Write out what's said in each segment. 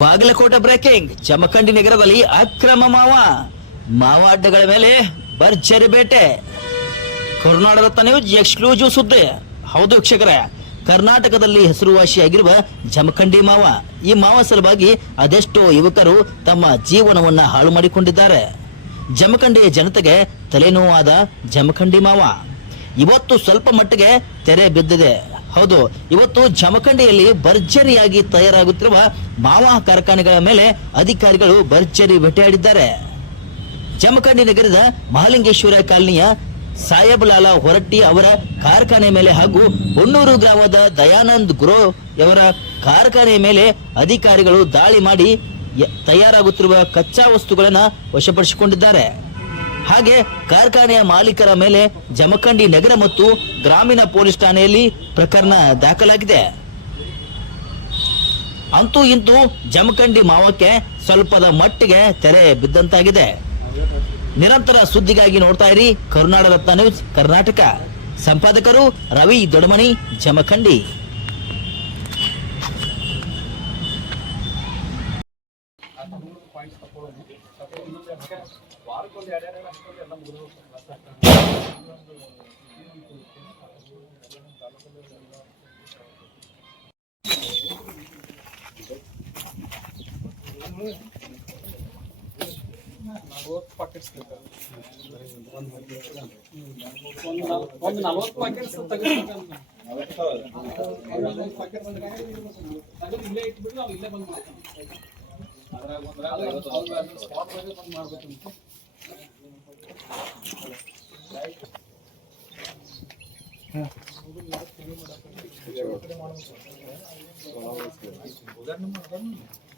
Bagalkot breaking Jamkhandi ನಗರದಲ್ಲಿ ಅಕ್ರಮ ಮಾವ. ಮಾವ ಅಡ್ಡಗಳ ಮೇಲೆ ಭರ್ಜರಿ ಬೇಟೆ. ಕರ್ನಾಟಕ ನ್ಯೂಸ್ ಎಕ್ಸ್ಕ್ಲೂಸಿವ್ ಸುದ್ದಿ. ಹೌದು ವೀಕ್ಷಕರೇ, ಕರ್ನಾಟಕದಲ್ಲಿ ಹೆಸರುವಾಸಿಯಾಗಿರುವ ಜಮಖಂಡಿ ಮಾವ, ಈ ಮಾವ ಸಲುವಾಗಿ ಅದೆಷ್ಟೋ ಯುವಕರು ತಮ್ಮ ಜೀವನವನ್ನ ಹಾಳು ಮಾಡಿಕೊಂಡಿದ್ದಾರೆ. ಜಮಖಂಡಿಯ ಜನತೆಗೆ ತಲೆನೋವಾದ ಜಮಖಂಡಿ ಮಾವ. ಇವತ್ತು ಸ್ವಲ್ಪ ಮಟ್ಟಿಗೆ ತೆರೆ ಬಿದ್ದಿದೆ. ಹೌದು, ಇವತ್ತು ಜಮಖಂಡಿಯಲ್ಲಿ ಭರ್ಜರಿಯಾಗಿ ತಯಾರಾಗುತ್ತಿರುವ ಮಾವ ಕಾರ್ಖಾನೆಗಳ ಮೇಲೆ ಅಧಿಕಾರಿಗಳು ಭರ್ಜರಿ ಭೇಟಿಯಾಡಿದ್ದಾರೆ ಜಮಖಂಡಿ ನಗರದ ಮಹಾಲಿಂಗೇಶ್ವರ ಕಾಲನಿಯ ಸಾಹೇಬಲಾಲ ಹೊರಟ್ಟಿ ಅವರ ಕಾರ್ಖಾನೆ ಮೇಲೆ ಹಾಗೂ ಹೊನ್ನೂರು ಗ್ರಾಮದ ದಯಾನಂದ್ ಗುರೋ ಅವರ ಕಾರ್ಖಾನೆ ಮೇಲೆ ಅಧಿಕಾರಿಗಳು ದಾಳಿ ಮಾಡಿ ತಯಾರಾಗುತ್ತಿರುವ ಕಚ್ಚಾ ವಸ್ತುಗಳನ್ನು ವಶಪಡಿಸಿಕೊಂಡಿದ್ದಾರೆ. ಹಾಗೆ ಕಾರ್ಖಾನೆಯ ಮಾಲೀಕರ ಮೇಲೆ ಜಮಖಂಡಿ ನಗರ ಮತ್ತು ಗ್ರಾಮೀಣ ಪೊಲೀಸ್ ಠಾಣೆಯಲ್ಲಿ ಪ್ರಕರಣ ದಾಖಲಾಗಿದೆ. ಅಂತೂ ಇಂತೂ ಜಮಖಂಡಿ ಮಾವಕ್ಕೆ ಸ್ವಲ್ಪದ ಮಟ್ಟಿಗೆ ತೆರೆ ಬಿದ್ದಂತಾಗಿದೆ. ನಿರಂತರ ಸುದ್ದಿಗಾಗಿ ನೋಡ್ತಾ ಇರಿ ಕರುನಾಡ ರತ್ನ ನ್ಯೂಸ್ ಕರ್ನಾಟಕ. ಸಂಪಾದಕರು ರವಿ ದೊಡಮನಿ ಜಮಖಂಡಿ. ಒಂದು ನಲವತ್ತು ಪ್ಯಾಕೆಟ್ಸ್ ತೆಗೆದು ಇಲ್ಲೇ ಇಟ್ಬಿಟ್ಟು ನಾವು ಇಲ್ಲೇ ಬಂದ್ ಮಾಡ್ತೀವಿ ಸ್ಪಾಟ್ ಬಂದ್ ಮಾಡ್ಬೇಕಂತ ಉದಾಹರಣೆ ತೋತಂತೀಗ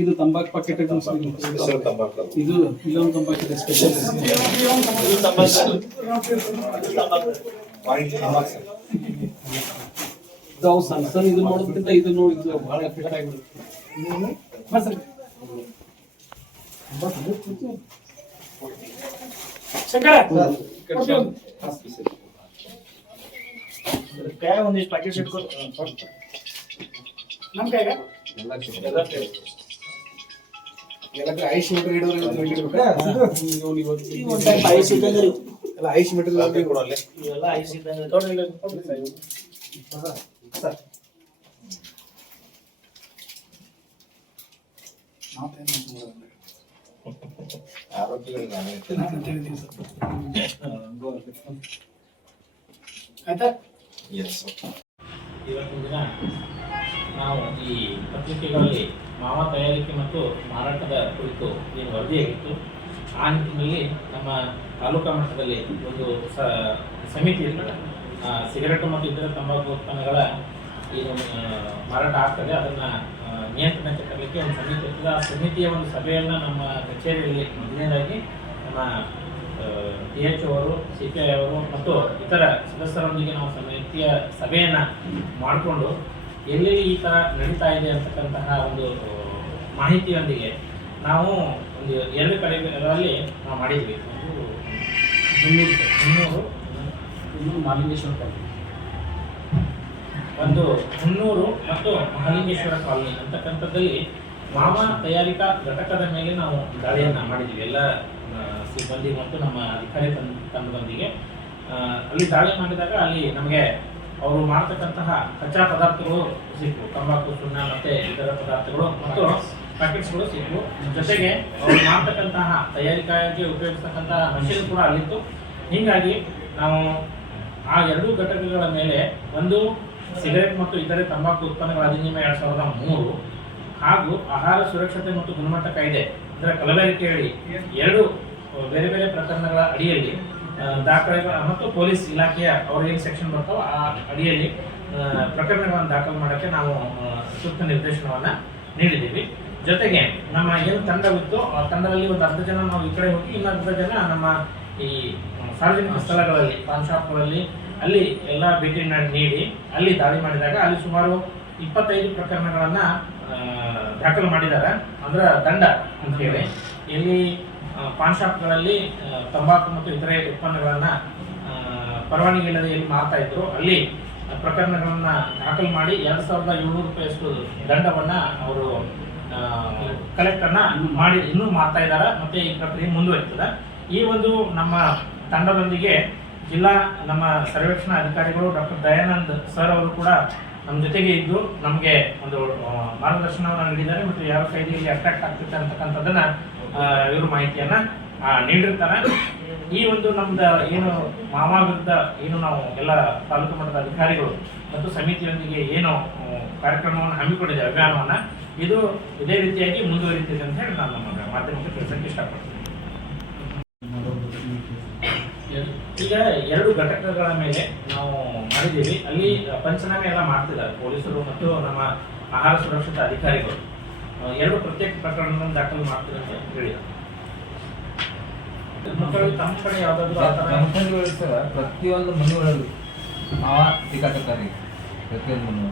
ಇದು ತಂಬಾಕು ಪಾಕೆಟ್ ಇದು ಇಲ್ಲೊಂದು ತಂಬಾಕು ಇದೆ ಸ್ಪೆಷಲ್ ಇದು. ಸಣ್ಣ ಸಣ್ಣ ಇದು ನೋಡೋದ್ಕಿಂತ ಇದು ನೋಡಿದ್ದು ಬಹಳ ಫಿಟ್ ಆಗಿಬಿಡುತ್ತೆ. ಒಂದಿಷ್ಟು ಪ್ಯಾಕೆಟ್ ಇಟ್ಕೊ ನಮ್ ಕೈಗೆ? ಎಲ್ಲ ಐಸ್ ಮೀಟರ್ ಇವತ್ತು ಎಲ್ಲ ಐಸ್ ಮೀಟರ್ ಇವೆಲ್ಲ ಐಸ್ ಇದ್ದಂಗೆ ಆಯ್ತಾ? ಇವತ್ತಿನ ದಿನ ನಾವು ಈ ಪತ್ರಿಕೆಗಳಲ್ಲಿ ಮಾವ ತಯಾರಿಕೆ ಮತ್ತು ಮಾರಾಟದ ಕುರಿತು ಏನು ವರದಿಯಾಗಿತ್ತು ಆ ನಿಟ್ಟಿನಲ್ಲಿ ನಮ್ಮ ತಾಲೂಕಾ ಮಟ್ಟದಲ್ಲಿ ಒಂದು ಸ ಸಮಿತಿ ಇರ್ತದೆ. ಸಿಗರೆಟ್ ಮತ್ತು ಇತರ ತಂಬಾಕು ಉತ್ಪನ್ನಗಳ ಏನು ಮಾರಾಟ ಆಗ್ತದೆ. ಅದನ್ನು ನಿಯಂತ್ರಣಕ್ಕೆ ತರಲಿಕ್ಕೆ ಒಂದು ಸಮಿತಿ ಇರ್ತದೆ. ಆ ಸಮಿತಿಯ ಒಂದು ಸಭೆಯನ್ನು ನಮ್ಮ ಕಚೇರಿಯಲ್ಲಿ ಮೊದಲನೇದಾಗಿ ನಮ್ಮ ಡಿ ಎಚ್ ಅವರು, ಸಿ ಪಿ ಐ ಅವರು ಮತ್ತು ಇತರ ಸದಸ್ಯರೊಂದಿಗೆ ನಾವು ಸಮಿತಿಯ ಸಭೆಯನ್ನು ಮಾಡಿಕೊಂಡು ಎಲ್ಲೆಲ್ಲಿ ಈ ಥರ ನಡೀತಾ ಇದೆ ಅಂತಕ್ಕಂತಹ ಒಂದು ಮಾಹಿತಿಯೊಂದಿಗೆ ನಾವು ಒಂದು ಎರಡು ಕಡೆಗಳಲ್ಲಿ ನಾವು ಮಾಡಿದ್ವಿ. ಒಂದು ಮಾಲಿಂಗೇಶ್ವರ ಕಾಲೋನಿ. ಒಂದು ಮುನ್ನೂರು ಮತ್ತು ಮಹಾಲಿಂಗೇಶ್ವರ ಕಾಲೋನಿ ಅಂತಕ್ಕಂಥದ್ದಲ್ಲಿ ಮಾವ ತಯಾರಿಕಾ ಘಟಕದ ಮೇಲೆ ನಾವು ದಾಳಿಯನ್ನು ಮಾಡಿದ್ವಿ. ಎಲ್ಲ ಸಿಬ್ಬಂದಿ ಮತ್ತು ನಮ್ಮ ಅಧಿಕಾರಿ ತಂಡ ತಂಡದೊಂದಿಗೆ ಅಲ್ಲಿ ದಾಳಿ ಮಾಡಿದಾಗ ಅಲ್ಲಿ ನಮಗೆ ಅವರು ಮಾಡ್ತಕ್ಕಂತಹ ಕಚ್ಚಾ ಪದಾರ್ಥಗಳು ಸಿಕ್ಕು. ತಂಬಾಕು, ಸುಣ್ಣ ಮತ್ತೆ ಇತರ ಪದಾರ್ಥಗಳು ಮತ್ತು ಪ್ಯಾಕೆಟ್ಸ್ಗಳು ಸಿಕ್ಕು. ಜೊತೆಗೆ ಅವರು ಮಾಡ್ತಕ್ಕಂತಹ ತಯಾರಿಕೆಗೆ ಉಪಯೋಗಿಸ್ತಕ್ಕಂತಹ ಮಷೀನ್ ಕೂಡ ಅಲ್ಲಿತ್ತು. ಹೀಗಾಗಿ ನಾವು ಆ ಎರಡೂ ಘಟಕಗಳ ಮೇಲೆ ಒಂದು ಸಿಗರೆಟ್ ಮತ್ತು ಇತರೆ ತಂಬಾಕು ಉತ್ಪನ್ನಗಳ ಅಧಿನಿಯಮ ಎರಡು ಸಾವಿರದ ಮೂರು ಹಾಗೂ ಆಹಾರ ಸುರಕ್ಷತೆ ಮತ್ತು ಗುಣಮಟ್ಟ ಕಾಯ್ದೆ ಇದರ ಕಲಬೆರಕೆ ಎರಡು ಬೇರೆ ಬೇರೆ ಪ್ರಕರಣಗಳ ಅಡಿಯಲ್ಲಿ ಆ, ದಾಖಲೆಗಳ ಮತ್ತು ಪೊಲೀಸ್ ಇಲಾಖೆಯ ಅವ್ರ ಏನು ಸೆಕ್ಷನ್ ಬರ್ತಾವೋ ಆ ಅಡಿಯಲ್ಲಿ ಪ್ರಕರಣಗಳನ್ನು ದಾಖಲು ಮಾಡೋಕ್ಕೆ ನಾವು ಸೂಕ್ತ ನಿರ್ದೇಶನವನ್ನು ನೀಡಿದ್ದೀವಿ. ಜೊತೆಗೆ ನಮ್ಮ ಏನು ತಂಡವಿತ್ತು ಆ ತಂಡದಲ್ಲಿ ಒಂದು ಅರ್ಧ ಜನ ನಾವು ಈ ಕಡೆ ಹೋಗಿ ಇನ್ನರ್ಧ ಅರ್ಧ ಜನ ನಮ್ಮ ಈ ಸಾರ್ವಜನಿಕ ಸ್ಥಳಗಳಲ್ಲಿ ಪಾನ್ ಶಾಪ್ಗಳಲ್ಲಿ ಅಲ್ಲಿ ಎಲ್ಲ ಭೇಟಿ ನೀಡಿ- ಅಲ್ಲಿ ದಾಳಿ ಮಾಡಿದಾಗ ಅಲ್ಲಿ ಸುಮಾರು ಇಪ್ಪತ್ತೈದು ಪ್ರಕರಣಗಳನ್ನು ದಾಖಲು ಮಾಡಿದ್ದಾರೆ ಅಂದ್ರೆ ದಂಡ ಅಂತ ಹೇಳಿ. ಇಲ್ಲಿ ಪಾನ್ ಶಾಪ್ಗಳಲ್ಲಿ ತಂಬಾಕು ಮತ್ತು ಇತರೆ ಉತ್ಪನ್ನಗಳನ್ನ ಪರವಾನಗಿ ಇಲ್ಲದೆ ಇಲ್ಲಿ ಮಾರ್ತಾ ಇದ್ರು ಅಲ್ಲಿ ಪ್ರಕರಣಗಳನ್ನ ದಾಖಲು ಮಾಡಿ ಎರಡು ಸಾವಿರದ ಏಳ್ನೂರು ರೂಪಾಯಿಯಷ್ಟು ದಂಡವನ್ನ ಅವರು ಕಲೆಕ್ಟರ್ನ ಮಾಡಿ ಇನ್ನೂ ಮಾಡ್ತಾ ಇದ್ದಾರೆ ಮತ್ತೆ ಈ ಪ್ರಕ್ರಿಯೆ ಮುಂದುವರಿತದೆ. ಈ ಒಂದು ನಮ್ಮ ತಂಡದೊಂದಿಗೆ ಜಿಲ್ಲಾ ನಮ್ಮ ಸರ್ವೇಕ್ಷಣಾ ಅಧಿಕಾರಿಗಳು ಡಾಕ್ಟರ್ ದಯಾನಂದ್ ಸರ್ ಅವರು ಕೂಡ ನಮ್ಮ ಜೊತೆಗೆ ಇದ್ದು ನಮಗೆ ಒಂದು ಮಾರ್ಗದರ್ಶನವನ್ನು ನೀಡಿದ್ದಾರೆ ಮತ್ತು ಯಾವ ಕೈದಿಯಲ್ಲಿ ಅಟ್ರಾಕ್ಟ್ ಆಗ್ತಿತ್ತು ಅಂತಕ್ಕಂಥದ್ದನ್ನ ಇವರು ಮಾಹಿತಿಯನ್ನ ನೀಡಿರ್ತಾರೆ. ಈ ಒಂದು ನಮ್ದು ಏನು ಮಾವ ವಿರುದ್ಧ ಏನು ನಾವು ಎಲ್ಲ ತಾಲೂಕು ಮಟ್ಟದ ಅಧಿಕಾರಿಗಳು ಮತ್ತು ಸಮಿತಿಯೊಂದಿಗೆ ಏನು ಕಾರ್ಯಕ್ರಮವನ್ನು ಹಮ್ಮಿಕೊಂಡಿದೆ ಅಭಿಯಾನವನ್ನು, ಇದು ಇದೇ ರೀತಿಯಾಗಿ ಮುಂದುವರಿತಿದೆ ಅಂತ ಹೇಳಿ ನಾನು ನಮ್ಮ ಮಾಧ್ಯಮಕ್ಕೆ ತಿಳಿಸಕ್ಕೆ ಇಷ್ಟಪಡ್ತೀನಿ. ಈಗ ಎರಡು ಘಟಕಗಳ ಮೇಲೆ ನಾವು ಮಾಡಿದ್ದೀವಿ. ಅಲ್ಲಿ ಪಂಚನಾಮೆ ಎಲ್ಲ ಮಾಡ್ತಿದ್ದಾರೆ. ಪೊಲೀಸರು ಮತ್ತು ನಮ್ಮ ಆಹಾರ ಸುರಕ್ಷತಾ ಅಧಿಕಾರಿಗಳು. ಎರಡು ಪ್ರತ್ಯೇಕ ಪ್ರಕರಣಗಳನ್ನು ದಾಖಲು ಮಾಡ್ತೀವಿ ಅಂತ ಹೇಳಿ ಮಕ್ಕಳಿಗೆ ತಮ್ಮ ಕಡೆ ಯಾವುದಾದ್ರು ಆ ಥರ ಸರ್ ಪ್ರತಿಯೊಂದು ಮನೆಯೊಳಗೂ ಮಾವ ಟಿಕಾಟಕಾರಿ ಪ್ರತಿಯೊಂದು ಮನೆ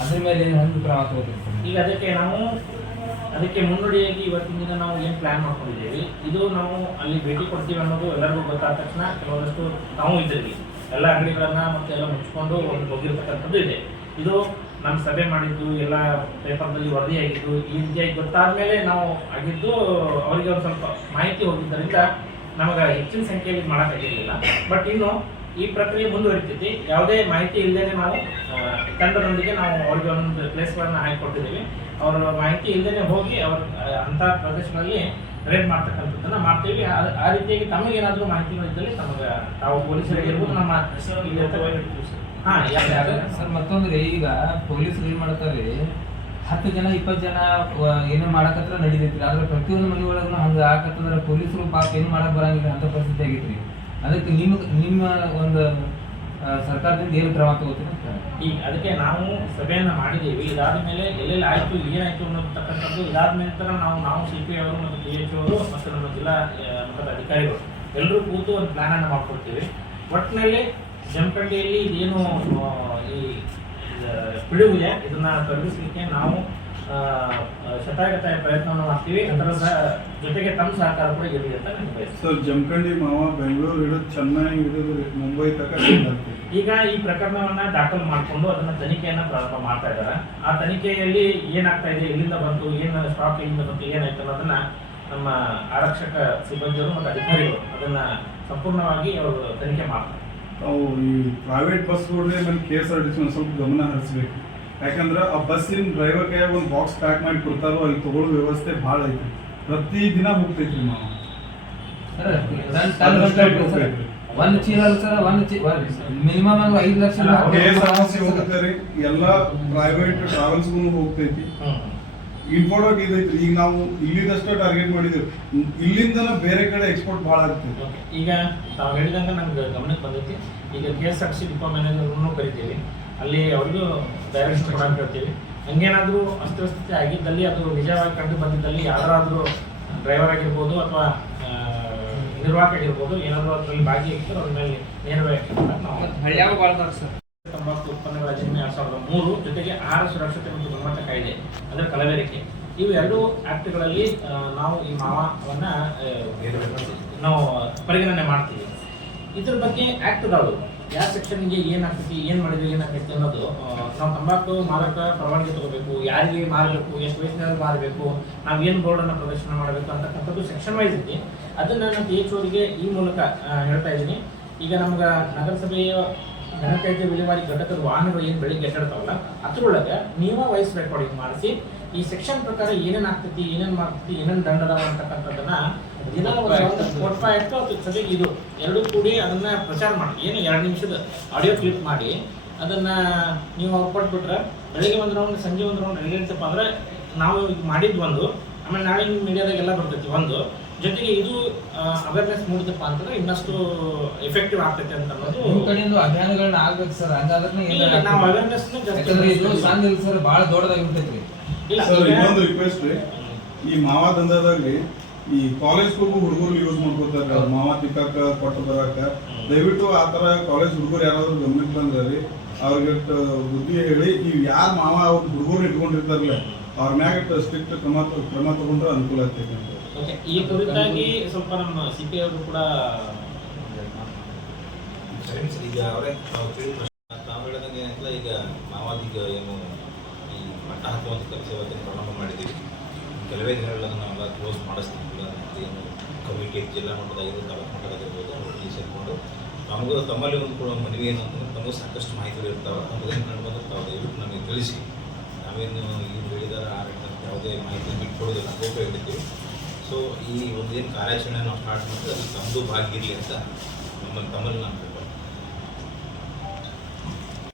ಅದ್ರ ಮೇಲೆ ಹಂಗೆ ಕ್ರಮ ತಗೋತೀವಿ ಸರ್ ಈಗ ಅದಕ್ಕೆ ನಾವು ಅದಕ್ಕೆ ಮುನ್ನುಡಿಯಾಗಿ ಇವತ್ತಿನ ದಿನ ನಾವು ಏನು ಪ್ಲಾನ್ ಮಾಡ್ಕೊಂಡಿದ್ದೀವಿ ಇದು ನಾವು ಅಲ್ಲಿ ಭೇಟಿ ಕೊಡ್ತೀವಿ ಅನ್ನೋದು ಎಲ್ಲರಿಗೂ ಗೊತ್ತಾದ ತಕ್ಷಣ ಕೆಲವೊಂದಷ್ಟು ನಾವು ಇದ್ದೀವಿ. ಎಲ್ಲ ಅಂಗಡಿಗಳನ್ನ ಮತ್ತೆ ಎಲ್ಲ ಮುಚ್ಕೊಂಡು ಒಂದು ಹೋಗಿರ್ತಕ್ಕಂಥದ್ದು ಇದೆ. ಇದು ನಮ್ಮ ಸಭೆ ಮಾಡಿದ್ದು, ಎಲ್ಲ ಪೇಪರ್ದಲ್ಲಿ ವರದಿಯಾಗಿದ್ದು ಈ ರೀತಿಯಾಗಿ ಗೊತ್ತಾದ್ಮೇಲೆ ನಾವು ಆಗಿದ್ದು ಅವರಿಗೆ ಒಂದು ಸ್ವಲ್ಪ ಮಾಹಿತಿ ಹೋಗಿದ್ದರಿಂದ ನಮಗೆ ಹೆಚ್ಚಿನ ಸಂಖ್ಯೆಯಲ್ಲಿ ಮಾಡೋಕ್ಕಾಗಿರಲಿಲ್ಲ ಬಟ್ ಇನ್ನು ಈ ಪ್ರಕ್ರಿಯೆ ಮುಂದುವರಿತೈತಿ. ಯಾವುದೇ ಮಾಹಿತಿ ಇಲ್ಲದೇ ನಾವು ತಂಡದೊಂದಿಗೆ ನಾವು ಅವ್ರಿಗೆ ಒಂದೊಂದು ಪ್ಲೇಸ್ಗಳನ್ನ ಹಾಕಿಕೊಟ್ಟಿದ್ದೀವಿ ಅವರ ಮಾಹಿತಿ ಇಲ್ಲದೇ ಹೋಗಿ ಅವ್ರ ಅಂಥ ಪ್ರದೇಶಗಳಲ್ಲಿ ರೇಡ್ ಮಾಡ್ತಕ್ಕಂಥದ್ದನ್ನ ಮಾಡ್ತೀವಿ. ಆ- ರೀತಿಯಾಗಿ ತಮಗೇನಾದರೂ ಮಾಹಿತಿಗಳಿದ್ದಲ್ಲಿ ತಮಗೆ ತಾವು ಪೊಲೀಸರಿಗೆ ಇರ್ಬೋದು ನಮ್ಮ ಹಾ ಸರ್ ಮತ್ತೊಂದ್ರಿ ಈಗ ಪೊಲೀಸರು ಏನ್ ಮಾಡ್ತಾರೆ ಹತ್ತು ಜನ ಇಪ್ಪತ್ತು ಜನ ಏನೋ ಮಾಡಕತ್ರ ನಡೀತೈತ್ರಿ. ಆದ್ರೆ ಪ್ರತಿಯೊಂದು ಮನೆ ಒಳಗೂ ಹಂಗ ಆಗತ್ತಂದ್ರೆ ಪೊಲೀಸರು ಪಾಪ ಏನು ಮಾಡಕ್ ಬರಂಗಿಲ್ಲ ಅಂತ ಪರಿಸ್ಥಿತಿ ಆಗೈತ್ರಿ. ಅದಕ್ಕೆ ನಿಮ್ಗೆ ನಿಮ್ಮ ಒಂದು ಸರ್ಕಾರದಿಂದ ಏನು ಕ್ರಮ ತಗೋತೀರಿ ಈಗ ಅದಕ್ಕೆ ನಾವು ಸಭೆಯನ್ನು ಮಾಡಿದ್ದೀವಿ. ಇದಾದ ಮೇಲೆ ಎಲ್ಲೆಲ್ಲಿ ಆಯಿತು, ಏನಾಯಿತು ಅನ್ನೋದಕ್ಕಂಥದ್ದು ಇದಾದ ನಂತರ ನಾವು ನಾವು ಸಿ ಪಿ ಅವರು ಮತ್ತು ಪಿ ಎಚ್ ಅವರು ಮತ್ತು ನಮ್ಮ ಜಿಲ್ಲಾ ಮಟ್ಟದ ಅಧಿಕಾರಿಗಳು ಎಲ್ಲರೂ ಕೂತು ಒಂದು ಪ್ಲ್ಯಾನನ್ನು ಮಾಡ್ಕೊಡ್ತೀವಿ. ಒಟ್ಟಿನಲ್ಲಿ ಜಮಖಂಡಿಯಲ್ಲಿ ಇದೇನು ಈ ಪಿಡುಗಿದೆ ಇದನ್ನ ತೊಡಗಿಸಲಿಕ್ಕೆ ನಾವು ಶತಾಯಗತಾಯ ಪ್ರಯತ್ನವನ್ನು ಮಾಡ್ತೀವಿ. ಅದರ ಸಹ ಜೊತೆಗೆ ತಮ್ಮ ಸಹಕಾರ ಕೂಡ ಇರಲಿ ಅಂತ ನಾನು ಬಯಸ್ತೀನಿ. ಸರ್ ಜಮಖಂಡಿ ಮಾವ ಬೆಂಗಳೂರು ಹಿಡಿದು ಚೆನ್ನೈ ಹಿಡಿದು ಮುಂಬೈ ತನಕ ಈಗ ಈ ಪ್ರಕರಣವನ್ನ ದಾಖಲು ಮಾಡಿಕೊಂಡು ಅದನ್ನ ತನಿಖೆಯನ್ನ ಪ್ರಾರಂಭ ಮಾಡ್ತಾ ಇದ್ದಾರೆ. ಆ ತನಿಖೆಯಲ್ಲಿ ಏನಾಗ್ತಾ ಇದೆ ಎಲ್ಲಿಂದ ಬಂತು ಏನು ಸ್ಟಾಕ್ ಎಲ್ಲಿಂದ ಬಂತು ಏನಾಯ್ತು ಅನ್ನೋದನ್ನ ನಮ್ಮ ಆರಕ್ಷಕ ಸಿಬ್ಬಂದಿಯವರು ಮತ್ತು ಅಧಿಕಾರಿಗಳು ಅದನ್ನ ಸಂಪೂರ್ಣವಾಗಿ ಅವರು ತನಿಖೆ ಮಾಡ್ತಾರೆ. ಅವು ಈ ಪ್ರೈವೇಟ್ ಬಸ್ಗಳೇ ಮೇಲೆ K S R T C ಒಂದು ಸ್ವಲ್ಪ ಗಮನ ಹರಿಸ್ಬೇಕು. ಯಾಕಂದ್ರೆ ಆ ಬಸ್ಸಿನ ಡ್ರೈವರ್ ಕೈ ಒಂದು ಬಾಕ್ಸ್ ಪ್ಯಾಕ್ ಮಾಡಿ ಕೊಡ್ತಾರೋ ಅಲ್ಲಿ ತಗೊಳ್ಳೋ ವ್ಯವಸ್ಥೆ ಭಾಳ ಐತಿ ಪ್ರತಿ ದಿನ ಹೋಗ್ತೈತ್ರಿ ನಾವು ಒಂದ್ ಚೀಲ ಸರ್ ಒಂದ್ ಚೀ ಮಿನಿಮಮ್ ಐದು ಲಕ್ಷ ಸಮಸ್ಯೆ ಹೋಗ್ತಾರೆ ಎಲ್ಲ ಪ್ರೈವೇಟ್ ಟ್ರಾವೆಲ್ಸ್ಗೂ ಹೋಗ್ತೈತಿ. ಇಂಪೋರ್ಟ್ ಇದೈತಿ ಈಗ ನಾವು ಇಲ್ಲಿದಷ್ಟೇ ಟಾರ್ಗೆಟ್ ಮಾಡಿದೀವಿ. ಇಲ್ಲಿಂದನ ಬೇರೆ ಕಡೆ ಎಕ್ಸ್ಪೋರ್ಟ್ ಭಾಳ ಆಗ್ತೈತಿ. ಈಗ ನಾವು ಹೇಳಿದಂಗ ನಮ್ಗೆ ಗಮನಕ್ಕೆ ಬಂದೈತಿ. ಈಗ K S R C depot manager ಕರಿತೀವಿ. ಅಲ್ಲಿ ಅವ್ರಿಗೂ ಡೈರೆಕ್ಷನ್ ಕೊಡಕ್ಕೆ ಹೇಳ್ತೀವಿ. ಹಂಗೇನಾದರೂ ಅಸ್ತವ್ಯಸ್ತತೆ ಆಗಿದ್ದಲ್ಲಿ ಅದು ನಿಜವಾಗಿ ಕಂಡು ಬಂದಿದ್ದಲ್ಲಿ ಯಾರಾದರೂ ಡ್ರೈವರ್ ಆಗಿರ್ಬೋದು ಅಥವಾ ನಿರ್ವಾಹಕ ಆಗಿರ್ಬೋದು ಏನಾದರೂ ಅದರಲ್ಲಿ ಇರ್ತಾರೆ ಅವ್ರ ಮೇಲೆ ನೇರವಾಗಿ ನಾವು ತಂಬಾಕು ಉತ್ಪನ್ನಗಳ ಅಧಿನಿಯಮ ಎರಡ್ ಸಾವಿರದ ಮೂರು ಜೊತೆಗೆ ಆಹಾರ ಸುರಕ್ಷತೆ ಮತ್ತು ಗುಣಮಟ್ಟ ಕಾಯ್ದೆ ಅಂದರೆ ಕಲಬೆರಕೆ. ಇವು ಎರಡು ಆಕ್ಟ್ಗಳಲ್ಲಿ ಆ, ನಾವು ಈ ಮಾವನ್ನ ಆ, ನಾವು ಪರಿಗಣನೆ ಮಾಡ್ತೀವಿ. ಇದ್ರ ಬಗ್ಗೆ ಆಕ್ಟ್ ಅದಾವು ಯಾವ ಸೆಕ್ಷನ್ಗೆ ಏನಾಗ್ತೈತಿ ಏನ್ ಮಾಡಿದ್ರೆ ಏನಾಗ್ತೈತಿ ಅನ್ನೋದು ನಾವು ತಂಬಾಕು, ಮಾರಕ ಪರವಾನಗಿ ತಗೋಬೇಕು, ಯಾರಿಗೆ ಮಾರಬೇಕು, ಎಷ್ಟು ವಯಸ್ಸಿನಲ್ಲಿ ಮಾರಬೇಕು, ನಾವು ಏನು ಬೋರ್ಡನ್ನು ಪ್ರದರ್ಶನ ಮಾಡಬೇಕು ಅಂತಕ್ಕಂಥದ್ದು ಸೆಕ್ಷನ್ ವೈಸ್ ಐತಿ ಅದನ್ನ ನಾನು ಪಿ ಎಚ್ ಓರಿಗೆ ಈ ಮೂಲಕ ಹೇಳ್ತಾ ಇದ್ದೀನಿ. ಈಗ ನಮ್ಗೆ ನಗರಸಭೆಯ ಘನತ್ಯಾಜ್ಯ ವಿಲೇವಾರಿ ಘಟಕದ ವಾಹನಗಳು ಏನು ಬೆಳಿಗ್ಗೆ ಎಡ್ತಾವಲ್ಲ ಅದ್ರೊಳಗೆ ನೀವ ವಾಯ್ಸ್ ರೆಕಾರ್ಡಿಂಗ್ ಮಾಡಿಸಿ ಈ ಸೆಕ್ಷನ್ ಪ್ರಕಾರ ಏನೇನ್ ಆಗ್ತೈತಿ ಏನೇನ್ ಮಾಡ್ತೈತಿ ಏನೇನ್ ದಂಡ ಅದಾವ ಅಂತಕ್ಕಂಥದ್ದನ್ನ ದಿನ ಒಂದು ಅದು ಸದ್ಯಕ್ಕೆ ಇದು ಎರಡು ಕೂಡಿ ಅದನ್ನ ಪ್ರಚಾರ ಮಾಡಿ. ಏನು ಎರಡು ನಿಮಿಷದ ಆಡಿಯೋ ಕ್ಲಿಪ್ ಮಾಡಿ ಅದನ್ನ ನೀವು ಕೊಟ್ಬಿಟ್ರೆ ಬೆಳಿಗ್ಗೆ ಒಂದು ರೌಂಡ್ ಸಂಜೆ ಒಂದು ರೌಂಡ್ ಹೇಳಿರ್ತಪ್ಪ ಅಂದ್ರೆ ನಾವು ಈಗ ಮಾಡಿದ್ದು ಒಂದು ಆಮೇಲೆ ನಾಳೆ ಮೀಡಿಯಾದಾಗ ಎಲ್ಲ ಬರ್ತೈತಿ ಒಂದು. ಜೊತೆಗೆ ಇದು ಅವೇರ್ನೆಸ್ ಮೂಡಿದಪ್ಪ ಅಂತಂದ್ರೆ ಇನ್ನಷ್ಟು ಎಫೆಕ್ಟಿವ್ ಆಗ್ತೈತೆ ಅಂತ ಅನ್ನೋದು ನಿಮ್ ಕಡೆಯಿಂದ ಅಭಿಯಾನಗಳನ್ನ ಆಗ್ಬೇಕು ಸರ್. ಹಂಗಾದ್ರೆ ನಾವು ಅವೇರ್ನೆಸ್ ಸರ್ ಬಹಳ ದೊಡ್ಡದಾಗಿ ಇಲ್ಲ ಸರ್ ಇನ್ನೊಂದು ರಿಕ್ವೆಸ್ಟ್ ರೀ. ಈ ಮಾವ ದಂಧದಾಗ್ರಿ ಈ ಕಾಲೇಜ್ ಹೋಗು ಹುಡುಗರು ಯೂಸ್ ಮಾಡ್ಕೋತಾರ. ಮಾವ ತಿಕ್ಕಾಕ ಕೊಟ್ಟು ಬರಾಕ. ದಯವಿಟ್ಟು ಆ ತರ ಕಾಲೇಜ್ ಹುಡುಗರು ಯಾರಾದ್ರೂ ಗಮನಕ್ಕೆ ಬಂದ್ರೆ ರೀ ಅವ್ರಿಗೆ ಬುದ್ಧಿ ಹೇಳಿ ನೀವು ಯಾರ್ ಮಾವ ಅವ್ರ ಹುಡುಗರು ಇಟ್ಕೊಂಡಿರ್ತಾರಲ್ಲ ಅವ್ರ ಮ್ಯಾಗ ಸ್ಟ್ರಿಕ್ಟ್ ಕ್ರಮ ಕ್ರಮ ತಗೊಂಡ್ರೆ ಅನುಕೂಲ ಆಗ್ತೈತೆ ಓಕೆ ಈ ಕುರಿತಾಗಿ ಸ್ವಲ್ಪ ನಮ್ಮ ಸಿ ಪಿ ಅವರು ಕೂಡ ಈಗ ಅವರೇ ನಾವು ಪ್ರಶ್ನೆ ತಾವು ಹೇಳಿದಂಗೆ ಏನಾಯ್ತಲ್ಲ ಈಗ ಏನು ಈ ಮಟ್ಟ ಹಾಕುವಂಥ ಕೆಲಸ ಇವತ್ತಿನ ಪ್ರಾರಂಭ ಮಾಡಿದ್ದೀವಿ ಕೆಲವೇ ದಿನಗಳಲ್ಲಿ ನಾವೆಲ್ಲ ಕ್ಲೋಸ್ ಮಾಡಿಸ್ತೀವಿ. ಏನು ಕಮಿಟಿ ಜಿಲ್ಲಾ ಮಟ್ಟದಾಗಿರ್ಬೋದು ತಾಲೂಕು ಮಟ್ಟದಾಗಿರ್ಬೋದು ಅವ್ರಿಗೆ ಸೇರಿಕೊಂಡು ನಮಗೂ ತಮ್ಮಲ್ಲಿ ಒಂದು ಕೂಡ ಮನವಿ ಏನು ಅಂತಂದ್ರೆ ತಮಗೂ ಸಾಕಷ್ಟು ಮಾಹಿತಿಗಳು ಇರ್ತಾವೆ. ನಮ್ಮದೇನು ಕಂಡು ಬಂದ್ರೆ ತಾವು ದಯವಿಟ್ಟು ನಮಗೆ ತಿಳಿಸಿ. ನಾವೇನು ಈಗ ಹೇಳಿದಾರ ಆ ರೀತಿ ಯಾವುದೇ ಮಾಹಿತಿ ಬಿಟ್ಕೊಡೋದಿಲ್ಲ ಅಂತ ಹೇಳ್ತೀವಿ ಸೊ ಈ ಒಂದು ಏನು ಕಾರ್ಯಾಚರಣೆ ನಾವು ಸ್ಟಾರ್ಟ್ ಮಾಡಿದ್ರೆ ಅದು ತಮ್ಮದು ಭಾಗ್ಯ ಇರಲಿ ಅಂತ ನಮ್ಮಲ್ಲಿ, ತಮ್ಮಲ್ಲಿ ನಾನು